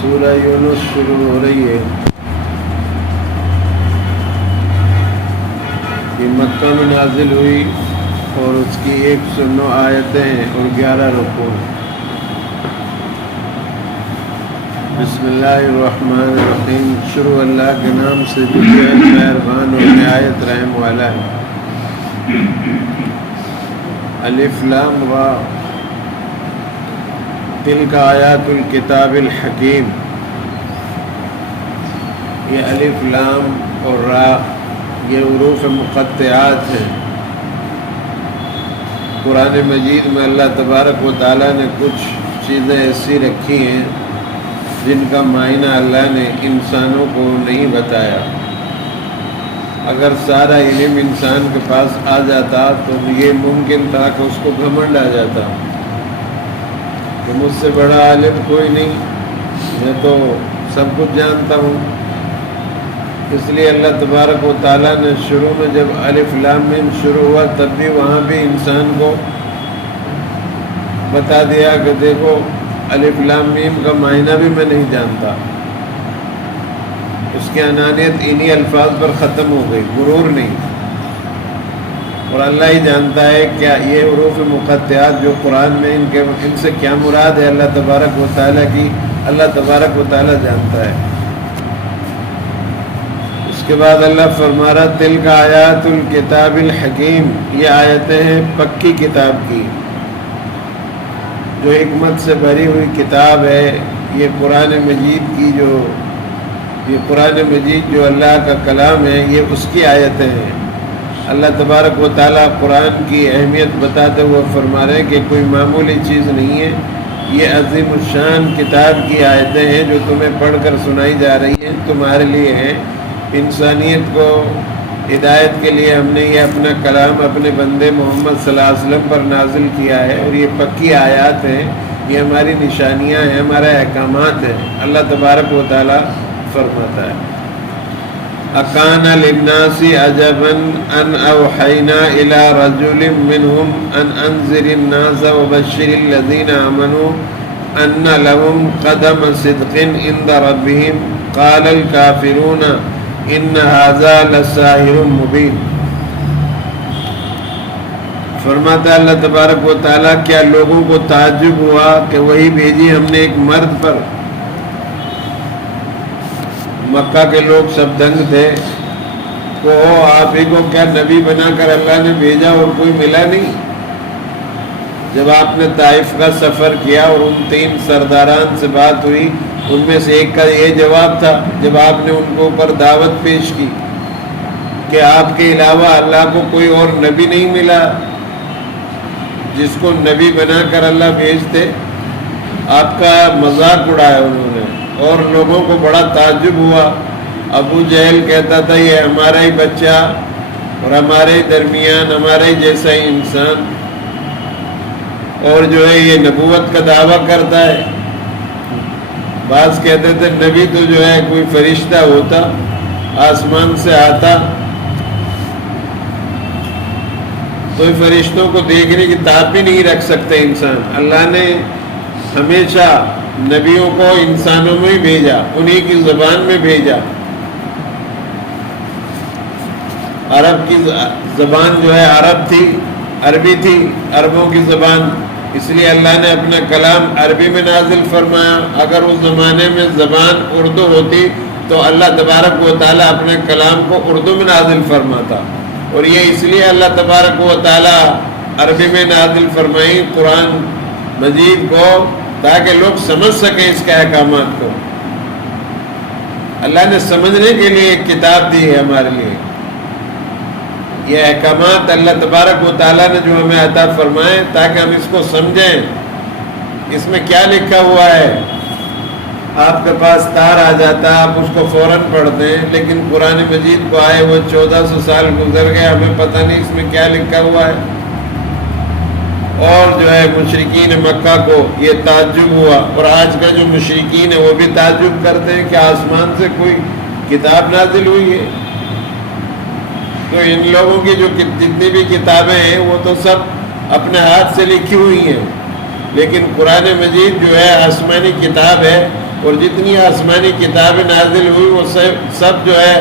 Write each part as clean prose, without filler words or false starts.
سورہ یونس شروع ہو رہی ہے۔ یہ مکہ میں نازل ہوئی اور اس کی 109 آیتیں ہیں اور 11 رکوع۔ بسم اللہ الرحمن الرحیم۔ شروع اللہ کے نام سے جو بہت مہربان اور نہایت رحم والا ہے۔ الف لام را تلک آیات الکتاب الحکیم۔ یہ الف لام اور را یہ حروف مقطعات ہیں۔ قرآن مجید میں اللہ تبارک و تعالیٰ نے کچھ چیزیں ایسی رکھی ہیں جن کا معنی اللہ نے انسانوں کو نہیں بتایا۔ اگر سارا علم انسان کے پاس آ جاتا تو یہ ممکن تھا کہ اس کو گھمنڈ آ جاتا کہ مجھ سے بڑا عالم کوئی نہیں، میں تو سب کچھ جانتا ہوں۔ اس لیے اللہ تبارک و تعالیٰ نے شروع میں جب الف لام میم شروع ہوا تب بھی وہاں بھی انسان کو بتا دیا کہ دیکھو الف لام میم کا معنی بھی میں نہیں جانتا۔ اس کی انانیت انہی الفاظ پر ختم ہو گئی، غرور نہیں۔ اور اللہ ہی جانتا ہے کیا یہ حروف مقطعات جو قرآن میں ان سے کیا مراد ہے اللہ تبارک و تعالیٰ کی، اللہ تبارک و تعالیٰ جانتا ہے۔ اس کے بعد اللہ فرما رہا تلک آیات الکتاب الحکیم، یہ آیتیں ہیں پکی کتاب کی جو حکمت سے بھری ہوئی کتاب ہے۔ یہ قرآن مجید جو اللہ کا کلام ہے یہ اس کی آیتیں ہیں۔ اللہ تبارک و تعالیٰ قرآن کی اہمیت بتاتے ہوئے فرما رہے ہیں کہ کوئی معمولی چیز نہیں ہے، یہ عظیم الشان کتاب کی آیتیں ہیں جو تمہیں پڑھ کر سنائی جا رہی ہیں، تمہارے لیے ہیں۔ انسانیت کو ہدایت کے لیے ہم نے یہ اپنا کلام اپنے بندے محمد صلی اللہ علیہ وسلم پر نازل کیا ہے، اور یہ پکی آیات ہیں، یہ ہماری نشانیاں ہیں، ہمارے احکامات ہیں۔ اللہ تبارک و تعالیٰ فرماتا ہے اکان للناس عجبا ان اوحینا الی رجل منهم ان انذر الناس وبشر الذین آمنوا ان لهم قدم صدق عند ربهم قال الکافرون ان هذا لساحر مبین۔ فرماتا ہے اللہ تبارک و تعالیٰ کیا لوگوں کو تعجب ہوا کہ وہی بھیجی ہم نے ایک مرد پر۔ مکہ کے لوگ سب دنگ تھے کہ آپ ہی کو کیا نبی بنا کر اللہ نے بھیجا اور کوئی ملا نہیں۔ جب آپ نے طائف کا سفر کیا اور ان 3 سرداران سے بات ہوئی، ان میں سے ایک کا یہ جواب تھا جب آپ نے ان کو اوپر دعوت پیش کی کہ آپ کے علاوہ اللہ کو کوئی اور نبی نہیں ملا جس کو نبی بنا کر اللہ بھیجتے۔ آپ کا مذاق اڑایا انہوں نے اور لوگوں کو بڑا تعجب ہوا۔ ابو جہل کہتا تھا یہ ہمارا ہی بچہ اور ہمارے ہی درمیان ہمارا ہی جیسا ہی انسان، اور جو ہے یہ نبوت کا دعویٰ کرتا ہے۔ بعض کہتے تھے نبی تو جو ہے کوئی فرشتہ ہوتا، آسمان سے آتا، کوئی فرشتوں کو دیکھنے کی طاقت بھی نہیں رکھ سکتے انسان۔ اللہ نے ہمیشہ نبیوں کو انسانوں میں ہی بھیجا، انہی کی زبان میں بھیجا۔ عرب کی زبان جو ہے عربی تھی، عربوں کی زبان، اس لیے اللہ نے اپنا کلام عربی میں نازل فرمایا۔ اگر اس زمانے میں زبان اردو ہوتی تو اللہ تبارک و تعالیٰ اپنے کلام کو اردو میں نازل فرماتا، اور یہ اس لیے اللہ تبارک و تعالیٰ عربی میں نازل فرمائی قرآن مجید کو تاکہ لوگ سمجھ سکیں اس کے احکامات کو۔ اللہ نے سمجھنے کے لیے ایک کتاب دی ہے ہمارے لیے۔ یہ احکامات اللہ تبارک و تعالیٰ نے جو ہمیں عطا فرمائے تاکہ ہم اس کو سمجھیں۔ اس میں کیا لکھا ہوا ہے؟ آپ کے پاس تار آ جاتا، آپ اس کو فوراً پڑھتے ہیں، لیکن قرآن مجید کو آئے وہ 1400 سال گزر گئے، ہمیں پتہ نہیں اس میں کیا لکھا ہوا ہے۔ اور جو ہے مشرکین مکہ کو یہ تعجب ہوا، اور آج کا جو مشرکین ہے وہ بھی تعجب کرتے ہیں کہ آسمان سے کوئی کتاب نازل ہوئی ہے۔ تو ان لوگوں کی جو جتنی بھی کتابیں ہیں وہ تو سب اپنے ہاتھ سے لکھی ہوئی ہیں، لیکن قرآن مجید جو ہے آسمانی کتاب ہے، اور جتنی آسمانی کتابیں نازل ہوئی وہ سب جو ہے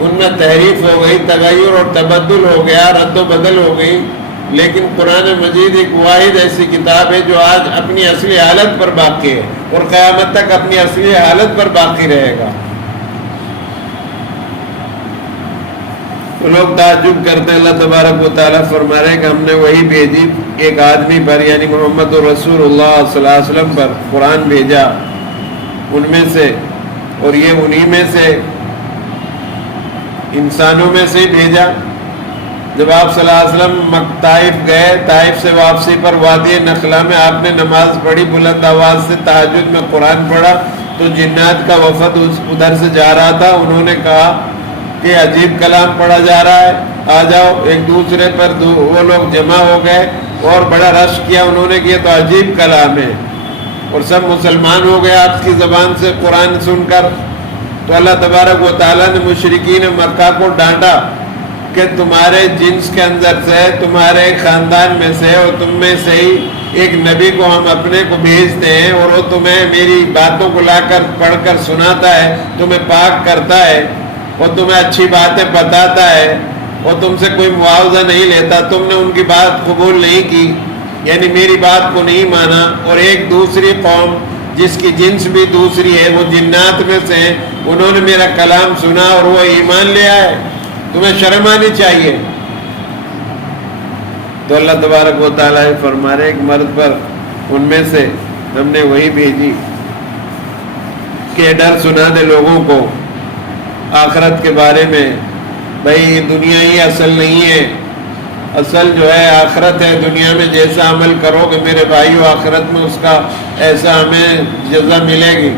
ان میں تحریف ہو گئی، تغیر اور تبدل ہو گیا، رد و بدل ہو گئی، لیکن قرآن مجید ایک واحد ایسی کتاب ہے جو آج اپنی اصلی حالت پر باقی ہے اور قیامت تک اپنی اصلی حالت پر باقی رہے گا۔ تو لوگ تعجب کرتے ہیں، اللہ تبارک و تعالیٰ فرما رہے ہیں کہ ہم نے وہی بھیجی ایک آدمی پر، یعنی محمد رسول اللہ صلی اللہ علیہ وسلم پر قرآن بھیجا ان میں سے، اور یہ انہی میں سے انسانوں میں سے بھیجا۔ جب آپ صلی اللہ علیہ وسلم طائف گئے، طائف سے واپسی پر وادی نخلا میں آپ نے نماز پڑھی، بلند آواز سے تہجد میں قرآن پڑھا، تو جنات کا وفد ادھر سے جا رہا تھا، انہوں نے کہا کہ عجیب کلام پڑھا جا رہا ہے، آ جاؤ۔ ایک دوسرے پر وہ لوگ جمع ہو گئے اور بڑا رش کیا انہوں نے کہ یہ تو عجیب کلام ہے، اور سب مسلمان ہو گئے آپ کی زبان سے قرآن سن کر۔ تو اللہ تبارک و تعالیٰ نے مشرکین مکہ کو ڈانٹا کہ تمہارے جنس کے اندر سے، تمہارے خاندان میں سے اور تم میں سے ہی ایک نبی کو ہم اپنے کو بھیجتے ہیں، اور وہ تمہیں میری باتوں کو لا کر پڑھ کر سناتا ہے، تمہیں پاک کرتا ہے اور تمہیں اچھی باتیں بتاتا ہے اور تم سے کوئی معاوضہ نہیں لیتا، تم نے ان کی بات قبول نہیں کی، یعنی میری بات کو نہیں مانا، اور ایک دوسری قوم جس کی جنس بھی دوسری ہے، وہ جنات میں سے ہیں، انہوں نے میرا کلام سنا اور وہ ایمان لے آئے، تمہیں شرم آنی چاہیے۔ تو اللہ تبارک و تعالیٰ فرما رہے ایک مرد پر ان میں سے ہم نے وہی بھیجی کہ ڈر سنا دے لوگوں کو آخرت کے بارے میں۔ بھائی دنیا ہی اصل نہیں ہے، اصل جو ہے آخرت ہے۔ دنیا میں جیسا عمل کرو گے میرے بھائیو، آخرت میں اس کا ایسا ہمیں جزا ملے گی۔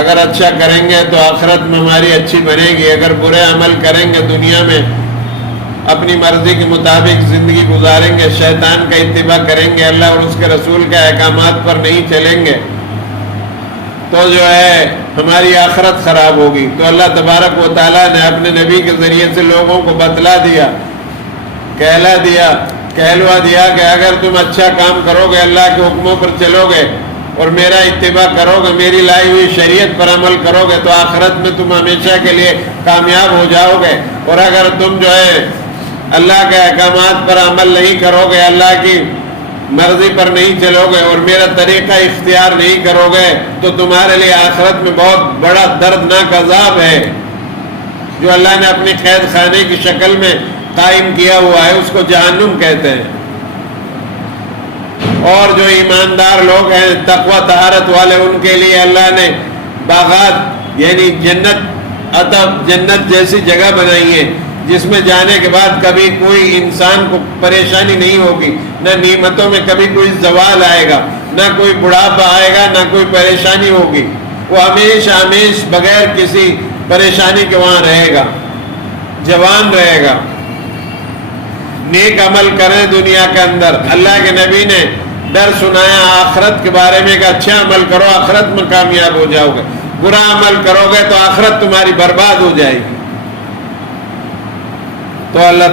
اگر اچھا کریں گے تو آخرت میں ہماری اچھی بنے گی، اگر برے عمل کریں گے دنیا میں اپنی مرضی کے مطابق زندگی گزاریں گے، شیطان کا اتباع کریں گے، اللہ اور اس کے رسول کے احکامات پر نہیں چلیں گے، تو جو ہے ہماری آخرت خراب ہوگی۔ تو اللہ تبارک و تعالیٰ نے اپنے نبی کے ذریعے سے لوگوں کو بتلا دیا، کہلوا دیا کہ اگر تم اچھا کام کرو گے، اللہ کے حکموں پر چلو گے اور میرا اتباع کرو گے، میری لائی ہوئی شریعت پر عمل کرو گے، تو آخرت میں تم ہمیشہ کے لیے کامیاب ہو جاؤ گے۔ اور اگر تم جو ہے اللہ کے احکامات پر عمل نہیں کرو گے، اللہ کی مرضی پر نہیں چلو گے اور میرا طریقہ اختیار نہیں کرو گے، تو تمہارے لیے آخرت میں بہت بڑا دردناک عذاب ہے جو اللہ نے اپنی قید خانے کی شکل میں قائم کیا ہوا ہے، اس کو جہنم کہتے ہیں۔ اور جو ایماندار لوگ ہیں، تقوی طہارت والے، ان کے لیے اللہ نے باغات یعنی جنت جیسی جگہ بنائی ہے، جس میں جانے کے بعد کبھی کوئی انسان کو پریشانی نہیں ہوگی، نہ نعمتوں میں کبھی کوئی زوال آئے گا، نہ کوئی بڑھاپا آئے گا، نہ کوئی پریشانی ہوگی، وہ ہمیشہ بغیر کسی پریشانی کے وہاں رہے گا، جوان رہے گا۔ نیک عمل کریں دنیا کے اندر، اللہ کے نبی نے ڈر سنایا آخرت کے بارے میں کہ اچھا عمل کرو آخرت میں کامیاب ہو جاؤ گے، برا عمل کرو گے تو آخرت تمہاری برباد ہو جائے گی۔ تو اللہ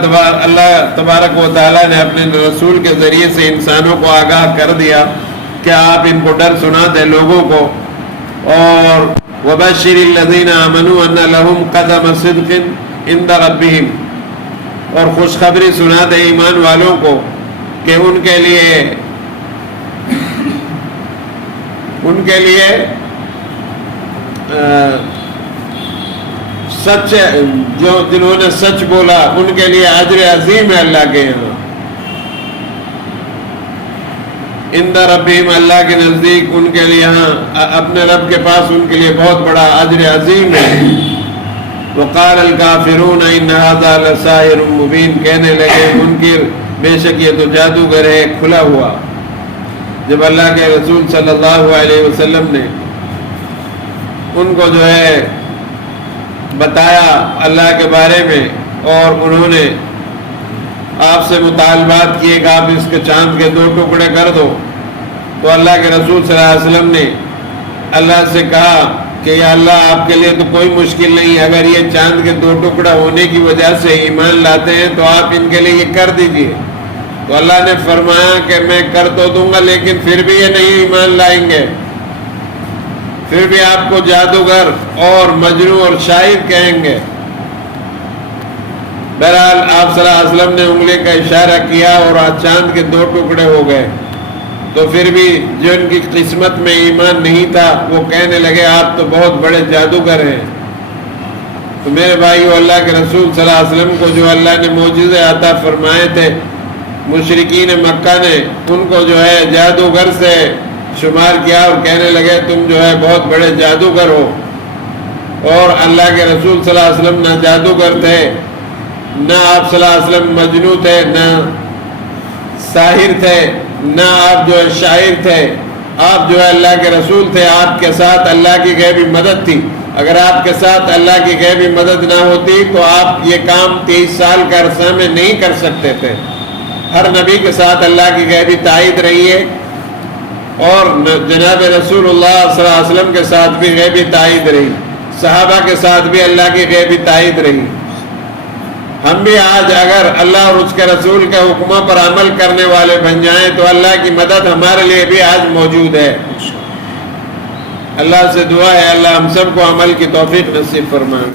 تبارک و تعالیٰ نے اپنے رسول کے ذریعے سے انسانوں کو آگاہ کر دیا کہ آپ ان کو ڈر سنا دیں لوگوں کو، اور وَبَشِّرِ الَّذِينَ آمَنُوا أَنَّ لَهُمْ قَدَمَ صِدْقٍ عِنْدَ رَبِّهِمْ، اور خوشخبری سنا دے ایمان والوں کو کہ ان کے لیے سچ، جو جنہوں نے سچ بولا ان کے لیے اجر عظیم ہے اللہ کے یہاں، عند ربہم، اللہ کے نزدیک ان کے لیے یہاں اپنے رب کے پاس ان کے لیے بہت بڑا اجر عظیم ہے۔ وقال الکافرون ان ھذا لساحر مبین، کہنے لگے منکر بے شک یہ تو جادوگر ہے کھلا ہوا۔ جب اللہ کے رسول صلی اللہ علیہ وسلم نے ان کو جو ہے بتایا اللہ کے بارے میں، اور انہوں نے آپ سے مطالبات کیے کہ آپ اس کے چاند کے 2 ٹکڑے کر دو، تو اللہ کے رسول صلی اللہ علیہ وسلم نے اللہ سے کہا کہ یا اللہ آپ کے لیے تو کوئی مشکل نہیں، اگر یہ چاند کے 2 ٹکڑا ہونے کی وجہ سے ایمان لاتے ہیں تو آپ ان کے لیے یہ کر دیجئے۔ تو اللہ نے فرمایا کہ میں کر تو دوں گا لیکن پھر بھی یہ نہیں ایمان لائیں گے۔ پھر بھی آپ کو جادوگر اور مجنون اور شاعر کہیں گے۔ بہرحال آپ صلی اللہ علیہ وسلم نے انگلی کا اشارہ کیا اور چاند کے 2 ٹکڑے ہو گئے۔ تو پھر بھی جن کی قسمت میں ایمان نہیں تھا وہ کہنے لگے آپ تو بہت بڑے جادوگر ہیں۔ تو میرے بھائیو، اللہ کے رسول صلی اللہ علیہ وسلم کو جو اللہ نے معجزے عطا فرمائے تھے، مشرکین مکہ نے ان کو جو ہے جادوگر سے شمار کیا اور کہنے لگے تم جو ہے بہت بڑے جادوگر ہو، اور اللہ کے رسول صلی اللہ علیہ وسلم نہ جادوگر تھے، نہ آپ صلی اللہ علیہ وسلم مجنون تھے، نہ ساحر تھے، نہ آپ جو ہے شاعر تھے، آپ جو ہے اللہ کے رسول تھے۔ آپ کے ساتھ اللہ کی غیبی مدد تھی۔ اگر آپ کے ساتھ اللہ کی غیبی مدد نہ ہوتی تو آپ یہ کام 23 سال کا عرصہ میں نہیں کر سکتے تھے۔ ہر نبی کے ساتھ اللہ کی غیبی تائید رہی ہے، اور جناب رسول اللہ صلی اللہ علیہ وسلم کے ساتھ بھی غیبی تائید رہی، صحابہ کے ساتھ بھی اللہ کی غیبی تائید رہی۔ ہم بھی آج اگر اللہ اور اس کے رسول کے حکموں پر عمل کرنے والے بن جائیں تو اللہ کی مدد ہمارے لیے بھی آج موجود ہے۔ اللہ سے دعا ہے اللہ ہم سب کو عمل کی توفیق نصیب فرمائے۔